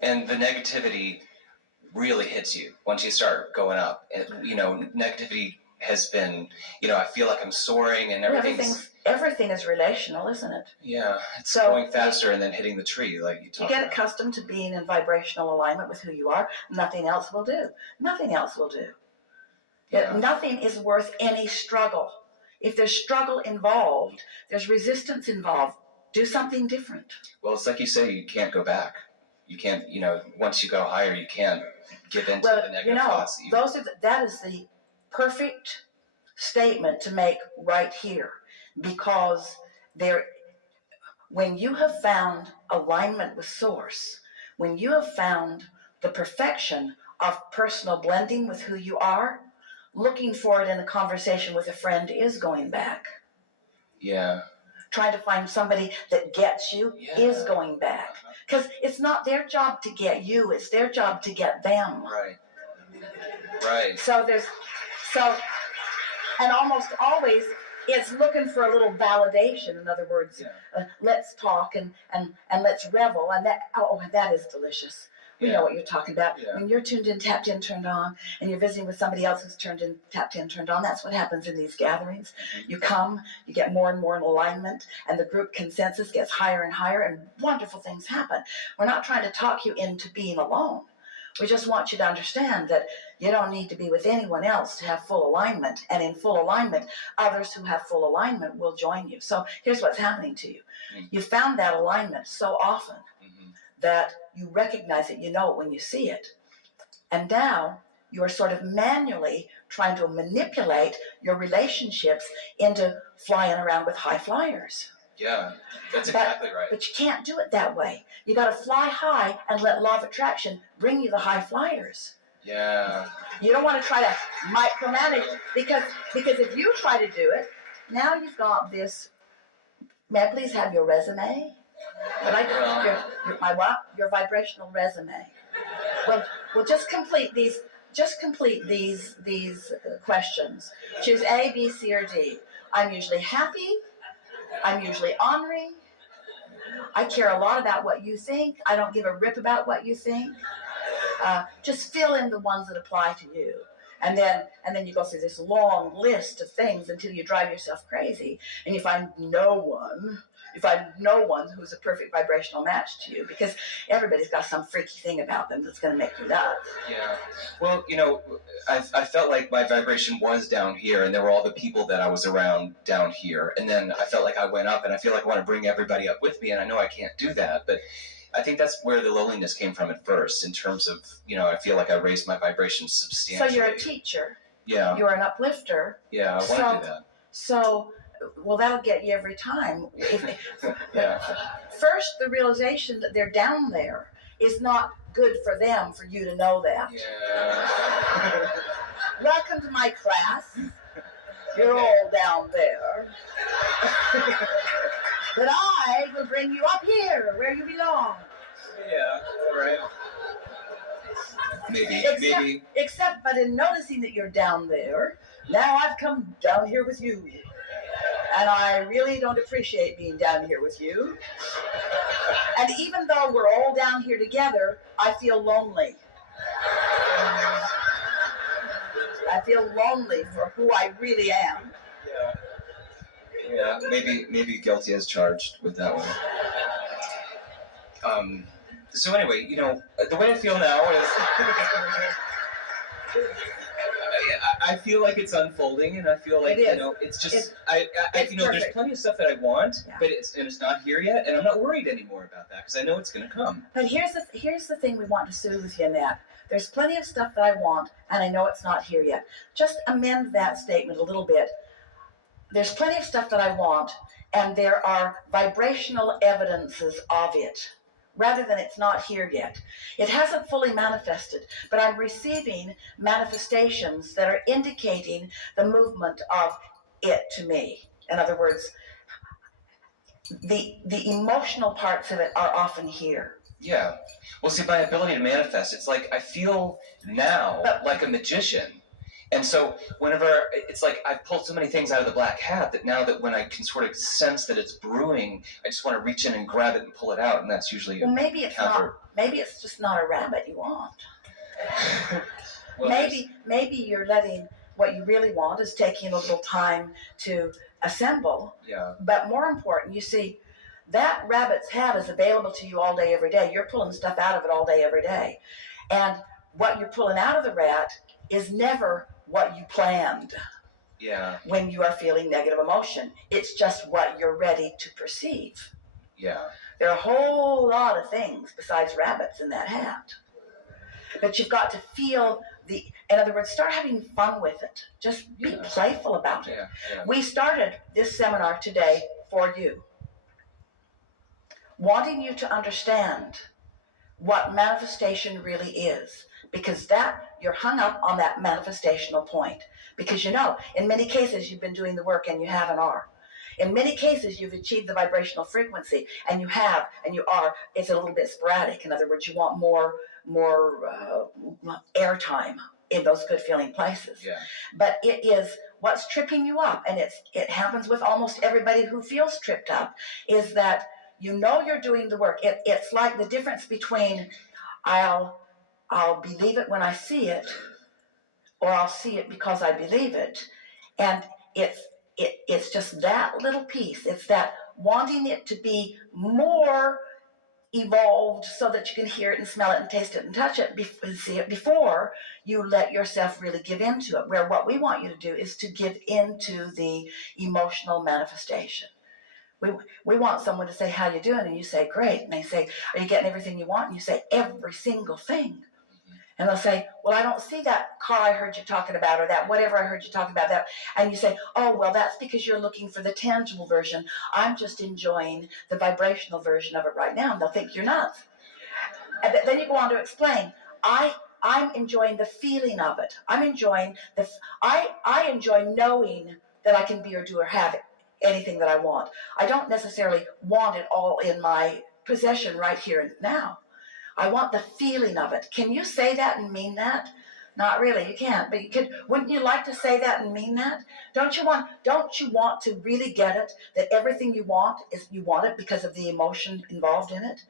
And the negativity really hits you once you start going up. And, negativity has been, I feel like I'm soaring and everything is relational, isn't it? Yeah, it's going faster and then hitting the tree, like you talked about. You get accustomed to being in vibrational alignment with who you are. Nothing else will do. Nothing else will do. Yeah. Nothing is worth any struggle. If there's struggle involved, there's resistance involved. Do something different. Well, it's like you say, you can't go back. You can't, once you go higher, you can't give in to the negative thoughts. That is the perfect statement to make right here, because when you have found alignment with Source, when you have found the perfection of personal blending with who you are, looking for it in a conversation with a friend is going back. Yeah. Trying to find somebody that gets you is going back. Because it's not their job to get you, it's their job to get them. Right. And almost always it's looking for a little validation. In other words, let's talk and let's revel. And that is delicious. We know what you're talking about. Yeah. When you're tuned in, tapped in, turned on, and you're visiting with somebody else who's tuned in, tapped in, turned on, that's what happens in these gatherings. Mm-hmm. You come, you get more and more in alignment, and the group consensus gets higher and higher, and wonderful things happen. We're not trying to talk you into being alone. We just want you to understand that you don't need to be with anyone else to have full alignment. And in full alignment, others who have full alignment will join you. So here's what's happening to you. Mm-hmm. You found that alignment so often that you recognize it, you know it when you see it. And now you are sort of manually trying to manipulate your relationships into flying around with high flyers. Yeah, that's exactly right. But you can't do it that way. You got to fly high and let law of attraction bring you the high flyers. Yeah. You don't want to try to micromanage, because if you try to do it, now you've got this. May I please have your resume? Your vibrational resume. Well, just complete these. Just complete these questions. Choose A, B, C, or D. I'm usually happy. I'm usually honoring. I care a lot about what you think. I don't give a rip about what you think. Just fill in the ones that apply to you. And then you go through this long list of things until you drive yourself crazy, and you find no one who's a perfect vibrational match to you, because everybody's got some freaky thing about them that's going to make you nuts. Yeah. Well, I felt like my vibration was down here, and there were all the people that I was around down here, and then I felt like I went up, and I feel like I want to bring everybody up with me, and I know I can't do that, but I think that's where the loneliness came from at first, in terms of, I feel like I raised my vibration substantially. So you're a teacher. Yeah. You're an uplifter. Yeah, I want to do that. So, well, that'll get you every time. Yeah. First, the realization that they're down there is not good for them, for you to know that. Yeah. Welcome to my class. You're all down there. But I will bring you up here, where you belong. Yeah, right. Maybe. Except, but in noticing that you're down there, now I've come down here with you. And I really don't appreciate being down here with you. And even though we're all down here together, I feel lonely. I feel lonely for who I really am. Yeah, maybe guilty as charged with that one. So anyway, the way I feel now is I feel like it's unfolding, and I feel like it's just there's plenty of stuff that I want, but it's not here yet, and I'm not worried anymore about that, because I know it's going to come. But here's the thing we want to soothe with you, Nat. There's plenty of stuff that I want, and I know it's not here yet. Just amend that statement a little bit. There's plenty of stuff that I want, and there are vibrational evidences of it, rather than it's not here yet. It hasn't fully manifested, but I'm receiving manifestations that are indicating the movement of it to me. In other words, the emotional parts of it are often here. Yeah. Well, see, my ability to manifest, it's like I feel now like a magician. And so whenever it's like I've pulled so many things out of the black hat that now that when I can sort of sense that it's brewing, I just want to reach in and grab it and pull it out, and that's usually well, maybe it's counter. not. Maybe it's just not a rabbit you want. Well, maybe you're letting what you really want is taking a little time to assemble. Yeah. But more important, you see, that rabbit's hat is available to you all day, every day. You're pulling stuff out of it all day, every day. And what you're pulling out of the rat is never what you planned. Yeah. When you are feeling negative emotion, it's just what you're ready to perceive. Yeah. There are a whole lot of things besides rabbits in that hat. But you've got to feel in other words, start having fun with it. Just be playful about it. Yeah. We started this seminar today for you, wanting you to understand what manifestation really is, because that you're hung up on that manifestational point. Because in many cases you've been doing the work and you have and are. In many cases you've achieved the vibrational frequency and you have and you are. It's a little bit sporadic. In other words, you want more airtime in those good feeling places. Yeah. But it is what's tripping you up, and it happens with almost everybody who feels tripped up, is that you're doing the work. It's like the difference between I'll believe it when I see it, or I'll see it because I believe it. And it's just that little piece. It's that wanting it to be more evolved so that you can hear it and smell it and taste it and touch it and see it before you let yourself really give into it. Where what we want you to do is to give into the emotional manifestation. We want someone to say, how you doing? And you say, great. And they say, are you getting everything you want? And you say, every single thing. And they'll say, well, I don't see that car I heard you talking about, or that whatever I heard you talking about. That. And you say, oh, well, that's because you're looking for the tangible version. I'm just enjoying the vibrational version of it right now. And they'll think you're nuts. And then you go on to explain, I'm enjoying the feeling of it. I'm enjoying I enjoy knowing that I can be or do or have anything that I want. I don't necessarily want it all in my possession right here and now. I want the feeling of it. Can you say that and mean that? Not really, you can't. But you could. Wouldn't you like to say that and mean that? Don't you want to really get it? That everything you want is you want it because of the emotion involved in it?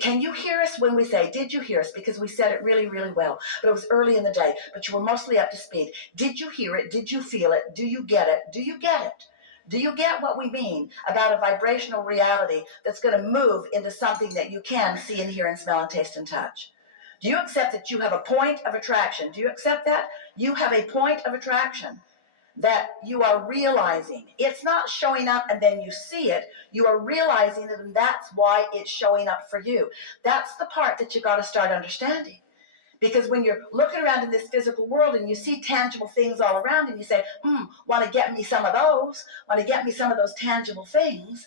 Can you hear us when we say, did you hear us? Because we said it really, really well. But it was early in the day, but you were mostly up to speed. Did you hear it? Did you feel it? Do you get it? Do you get it? Do you get what we mean about a vibrational reality that's going to move into something that you can see and hear and smell and taste and touch? Do you accept that you have a point of attraction? Do you accept that? You have a point of attraction that you are realizing. It's not showing up and then you see it. You are realizing it, and that's why it's showing up for you. That's the part that you got to start understanding. Because when you're looking around in this physical world and you see tangible things all around and you say, want to get me some of those, want to get me some of those tangible things,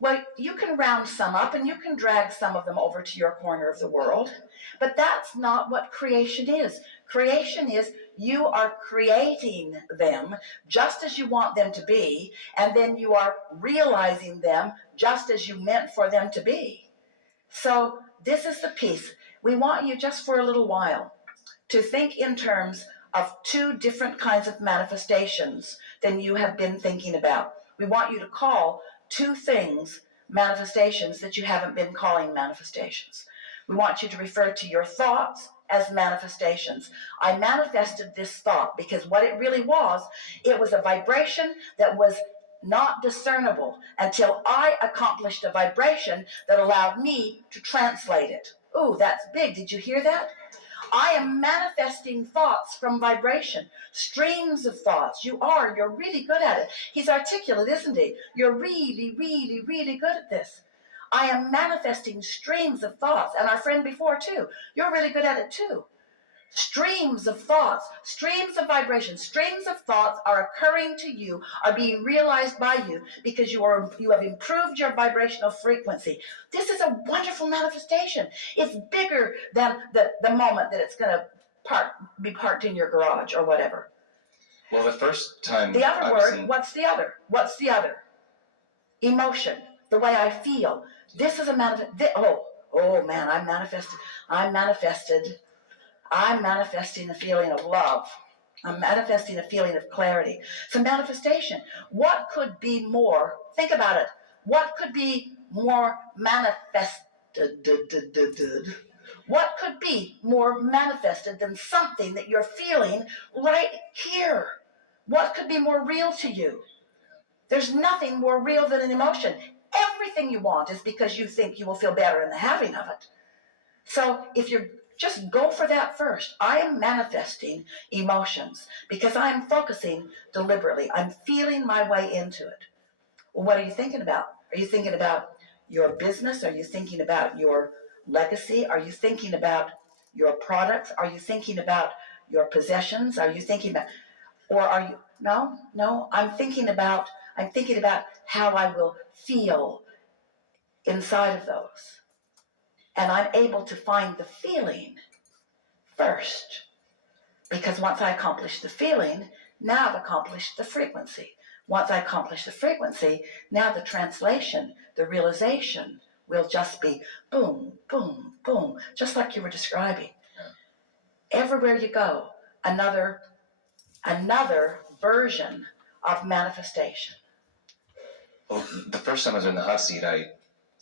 well, you can round some up and you can drag some of them over to your corner of the world, but that's not what creation is. Creation is you are creating them just as you want them to be, and then you are realizing them just as you meant for them to be. So this is the piece. We want you just for a little while to think in terms of two different kinds of manifestations than you have been thinking about. We want you to call two things manifestations that you haven't been calling manifestations. We want you to refer to your thoughts as manifestations. I manifested this thought because what it really was, it was a vibration that was not discernible until I accomplished a vibration that allowed me to translate it. Ooh, that's big. Did you hear that? I am manifesting thoughts from vibration, streams of thoughts. You're really good at it. He's articulate, isn't he? You're really, really, really good at this. I am manifesting streams of thoughts, and our friend before too. You're really good at it too. Streams of thoughts, streams of vibrations, streams of thoughts are occurring to you, are being realized by you because you have improved your vibrational frequency. This is a wonderful manifestation. It's bigger than the moment that it's going to be parked in your garage or whatever. Well, the first time. The other word, what's the other? What's the other? Emotion, the way I feel. This is a oh man, I'm manifesting the feeling of love. I'm manifesting a feeling of clarity. So manifestation, what could be more, think about it, what could be more manifested? What could be more manifested than something that you're feeling right here? What could be more real to you? There's nothing more real than an emotion. Everything you want is because you think you will feel better in the having of it. So if you just go for that first, I am manifesting emotions because I'm focusing deliberately. I'm feeling my way into it. Well, what are you thinking about? Are you thinking about your business? Are you thinking about your legacy? Are you thinking about your products? Are you thinking about your possessions? Are you thinking about, or are you, no, I'm thinking about how I will feel inside of those. And I'm able to find the feeling first. Because once I accomplish the feeling, now I've accomplished the frequency. Once I accomplish the frequency, now the translation, the realization will just be boom, boom, boom, just like you were describing. Everywhere you go, another version of manifestation. Well, the first time I was in the hot seat, I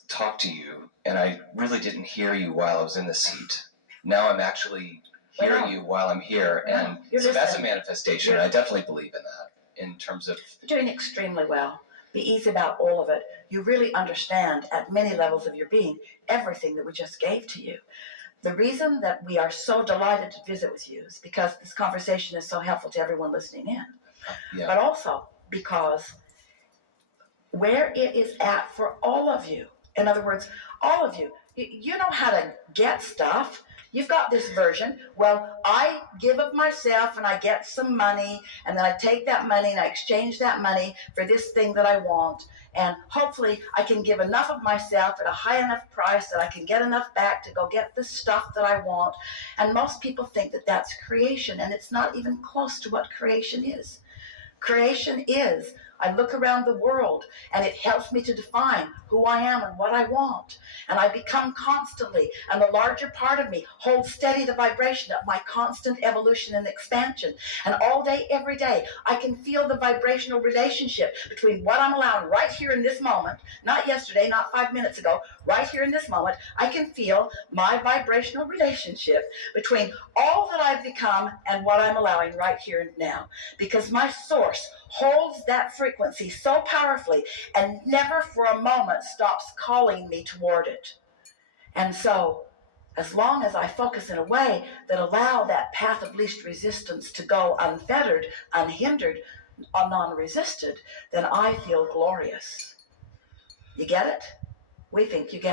talked to you, and I really didn't hear you while I was in the seat. Now I'm actually hearing you while I'm here, and so that's a manifestation. I definitely believe in that in terms of... You're doing extremely well. Be easy about all of it. You really understand at many levels of your being everything that we just gave to you. The reason that we are so delighted to visit with you is because this conversation is so helpful to everyone listening in. Yeah. But also because where it is at for all of you, in other words, all of you, you know how to get stuff. You've got this version. Well, I give of myself and I get some money, and then I take that money and I exchange that money for this thing that I want. And hopefully I can give enough of myself at a high enough price that I can get enough back to go get the stuff that I want. And most people think that that's creation, and it's not even close to what creation is. Creation is, I look around the world and it helps me to define who I am and what I want. And I become constantly, and the larger part of me holds steady the vibration of my constant evolution and expansion. And all day, every day, I can feel the vibrational relationship between what I'm allowing right here in this moment, not yesterday, not 5 minutes ago, right here in this moment. I can feel my vibrational relationship between all that I've become and what I'm allowing right here and now. Because my source holds that frequency so powerfully and never for a moment stops calling me toward it. And so, as long as I focus in a way that allow that path of least resistance to go unfettered, unhindered, non-resisted, then I feel glorious. You get it? We think you get it.